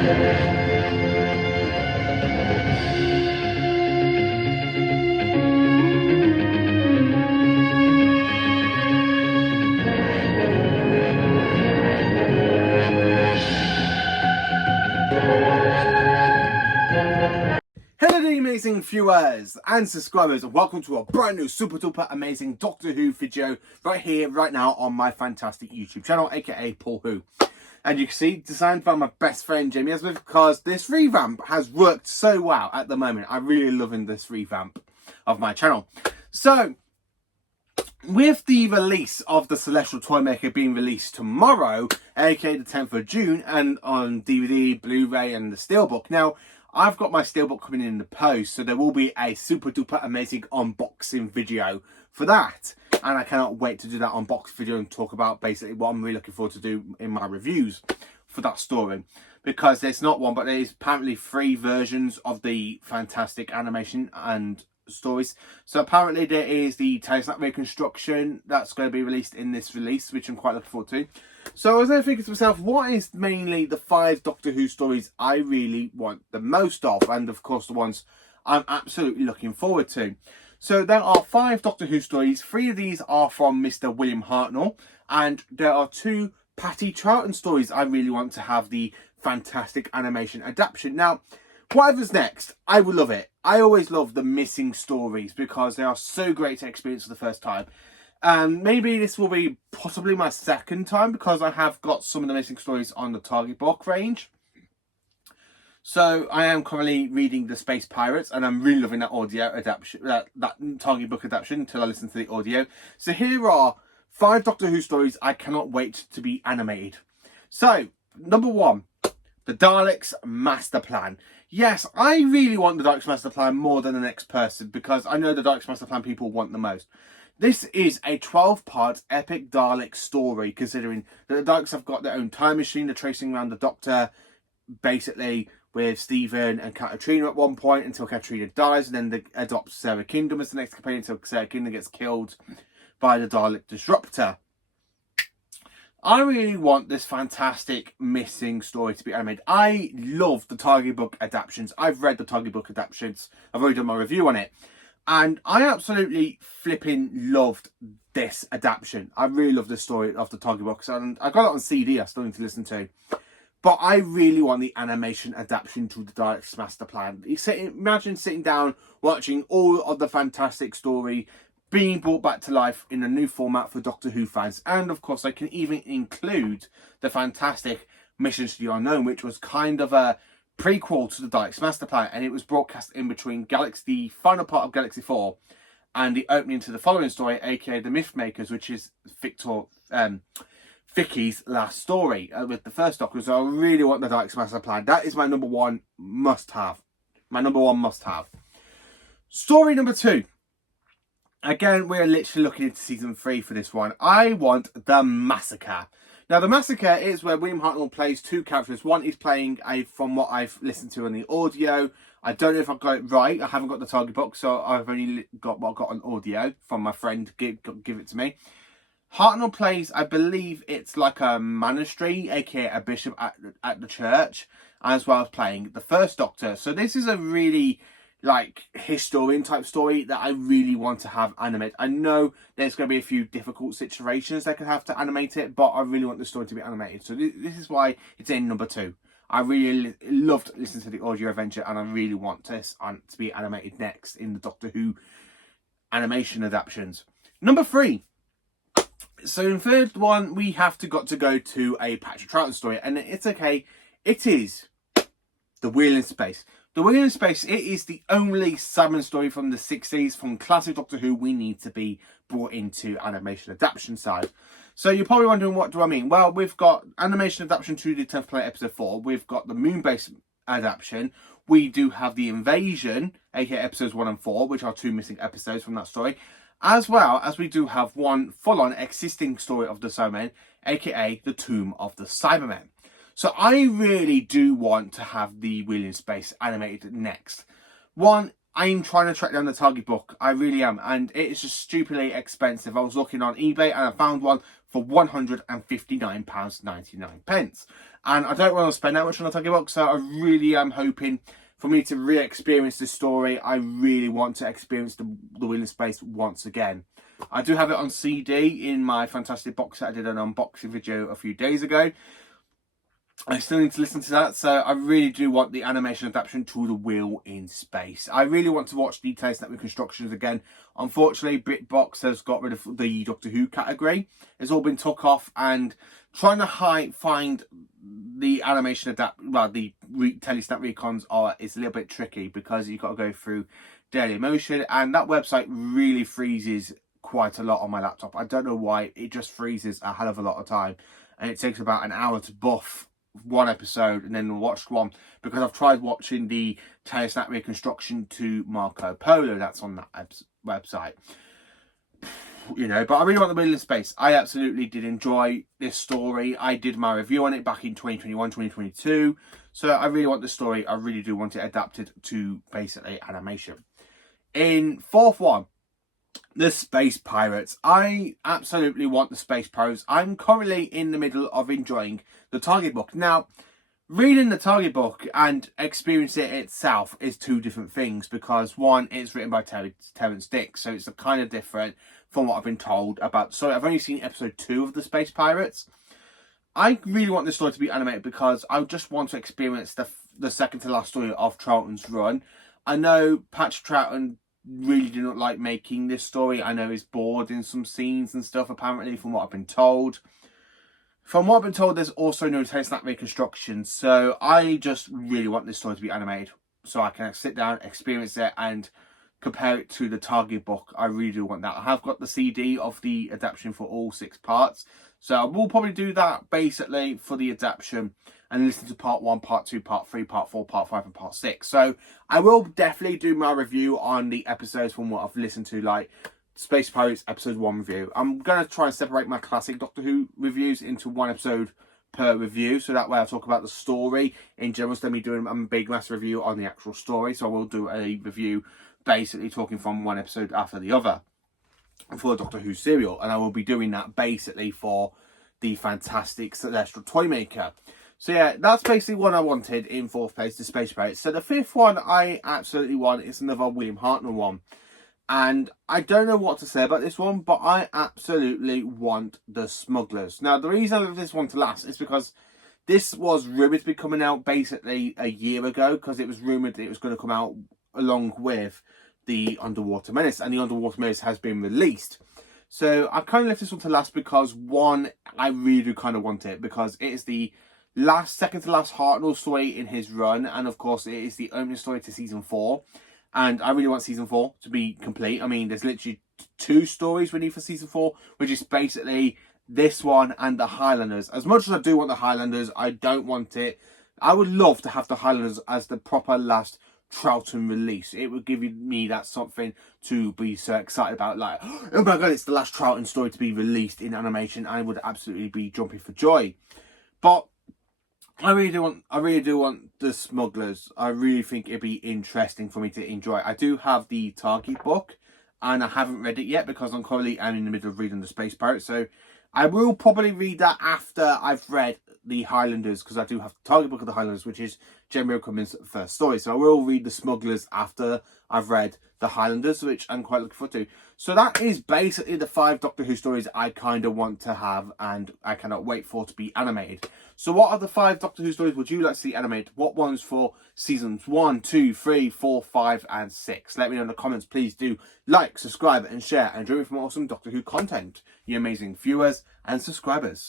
Hello the amazing viewers and subscribers, and welcome to a brand new super duper amazing Doctor Who video right here, right now on my fantastic YouTube channel, aka Paul Who. And you can see, designed by my best friend Jamie Esmith, because this revamp has worked so well at the moment. I'm really loving this revamp of my channel. So, with the release of the Celestial Toymaker being released tomorrow, aka the 10th of June, and on DVD, Blu-ray and the Steelbook. Now, I've got my Steelbook coming in the post, so there will be a super duper amazing unboxing video for that. And I cannot wait to do that unboxing video and talk about basically what I'm really looking forward to do in my reviews for that story. Because there's not one, but there is apparently 3 versions of the fantastic animation and stories. So apparently there is the Talisman reconstruction that's going to be released in this release, which I'm quite looking forward to. So I was then thinking to myself, what is mainly the 5 Doctor Who stories I really want the most of, and of course the ones I'm absolutely looking forward to. So there are 5 Doctor Who stories. 3 of these are from Mr. William Hartnell, and there are 2 Patty Troughton stories I really want to have the fantastic animation adaptation. Now, whatever's next, I will love it. I always love the missing stories because they are so great to experience for the first time. And maybe this will be possibly my second time because I have got some of the missing stories on the Target book range. So I am currently reading The Space Pirates, and I'm really loving that audio adaptation, that Target book adaptation until I listen to the audio. So here are 5 Doctor Who stories I cannot wait to be animated. So, number 1, the Daleks Master Plan. Yes, I really want the Daleks Master Plan more than the next person because I know the Daleks Master Plan people want the most. This is a 12-part epic Dalek story, considering that the Daleks have got their own time machine. They're tracing around the Doctor, basically, with Stephen and Katrina at one point until Katrina dies, and then they adopt Sarah Kingdom as the next companion until Sarah Kingdom gets killed by the Dalek Disruptor. I really want this fantastic missing story to be animated. I love the Target book adaptations. I've read the Target book adaptations. I've already done my review on it. And I absolutely flipping loved this adaptation. I really love the story of the Target books. And I got it on CD, I still need to listen to. But I really want the animation adaptation to the Daleks Master Plan. Imagine sitting down, watching all of the fantastic story being brought back to life in a new format for Doctor Who fans. And of course, I can even include the fantastic Missions to the Unknown, which was kind of a prequel to the Daleks Master Plan, and it was broadcast in between the final part of Galaxy 4 and the opening to the following story, aka The Mythmakers, which is Vicky's last story with the first Doctor. So I really want the Daleks Master Plan. That is my number 1 must-have. My number 1 must-have. Story number 2. Again, we're literally looking into season 3 for this one. I want the Massacre. Now, the Massacre is where William Hartnell plays 2 characters. One is playing, from what I've listened to in the audio, I don't know if I've got it right. I haven't got the Target book, so I've only got what I got on audio from my friend. Give it to me. Hartnell plays, I believe it's like a monastery, aka a bishop at the church, as well as playing the First Doctor. So this is a really historian type story that I really want to have animated. I know there's going to be a few difficult situations that could have to animate it, but I really want the story to be animated. So this is why it's in number 2. I really loved listening to the audio adventure, and I really want this to be animated next in the Doctor Who animation adaptations. Number 3. So in third one, we have to go to a Patrick Troughton story, and it's okay. It is The Wheel in Space. The Wheel in Space, it is the only Salmon story from the 60s, from classic Doctor Who, we need to be brought into animation adaptation side. So you're probably wondering, what do I mean? Well, we've got animation adaptation to the 10th Planet episode 4. We've got the Moonbase adaptation. We do have the Invasion, aka episodes 1 and 4, which are 2 missing episodes from that story. As well as we do have one full-on existing story of the Cybermen, aka the Tomb of the Cybermen. So I really do want to have the Wheel in Space animated next. One, I'm trying to track down the Target book. I really am. And it is just stupidly expensive. I was looking on eBay and I found one for £159.99. And I don't want to spend that much on the Target book, so I really am hoping for me to re-experience this story. I really want to experience the Wheel in Space once again. I do have it on CD in my fantastic box set. I did an unboxing video a few days ago. I still need to listen to that, so I really do want the animation adaptation to The Wheel in Space. I really want to watch the Daleks reconstructions again. Unfortunately, BritBox has got rid of the Doctor Who category. It's all been took off, and trying to find the animation the Telesnap recons is a little bit tricky because you've got to go through Dailymotion, and that website really freezes quite a lot on my laptop. I don't know why, it just freezes a hell of a lot of time, and it takes about an hour to buff one episode and then watched one, because I've tried watching the Telesnap reconstruction to Marco Polo that's on that website, you know. But I really want The Wheel in Space. I absolutely did enjoy this story. I did my review on it back in 2021 2022, so I really want this story. I really do want it adapted to basically animation. In fourth one, the Space Pirates. I absolutely want the Space Pirates. I'm currently in the middle of enjoying the Target book. Now, reading the Target book and experiencing it itself is two different things, because one, it's written by Terrence Dicks, so it's a kind of different from what I've been told about. So I've only seen episode 2 of the Space Pirates. I really want this story to be animated because I just want to experience the second to last story of Troughton's run. I know Patrick Troughton really do not like making this story. I know he's bored in some scenes and stuff, apparently, from what I've been told. From what I've been told, there's also no Telesnap reconstruction, so I just really want this story to be animated so I can sit down, experience it, and compare it to the Target book. I really do want that. I have got the CD of the adaptation for all 6 parts, so I will probably do that basically for the adaptation and listen to part 1, part 2, part 3, part 4, part 5 and part 6. So I will definitely do my review on the episodes from what I've listened to, like Space Pirates episode 1 review. I'm going to try and separate my classic Doctor Who reviews into 1 episode per review, so that way I'll talk about the story in general, instead of me doing a big mass review on the actual story. So I will do a review basically talking from 1 episode after the other for the Doctor Who serial, and I will be doing that basically for the fantastic Celestial Toymaker. So yeah, that's basically what I wanted in 4th place, the Space Pirates. So the 5th one I absolutely want is another William Hartnell one. And I don't know what to say about this one, but I absolutely want the Smugglers. Now, the reason I left this one to last is because this was rumoured to be coming out basically a year ago, because it was rumoured that it was going to come out along with the Underwater Menace, and the Underwater Menace has been released. So I kind of left this one to last because, one, I really do kind of want it, because it is the second to last Hartnell story in his run, and of course it is the opening story to season 4, and I really want season 4 to be complete. I mean, there's literally 2 stories we need for season 4, which is basically this one and the Highlanders. As much as I do want the Highlanders, I don't want it. I would love to have the Highlanders as the proper last Troughton release. It would give me that something to be so excited about, like, oh my god, it's the last Troughton story to be released in animation. I would absolutely be jumping for joy. But I really do want the Smugglers. I really think it'd be interesting for me to enjoy. I do have the Target book, and I haven't read it yet because I'm currently in the middle of reading the Space Pirates. So I will probably read that after I've read the Highlanders, because I do have the Target book of the Highlanders, which is Jeremy Cummins' first story. So I will read the Smugglers after I've read the Highlanders, which I'm quite looking forward to. So that is basically the 5 Doctor Who stories I kind of want to have, and I cannot wait for to be animated. So what are the 5 Doctor Who stories would you like to see animated? What ones for seasons 1, 2, 3, 4, 5 and 6? Let me know in the comments. Please do like, subscribe and share, and join me for more awesome Doctor Who content, you amazing viewers and subscribers.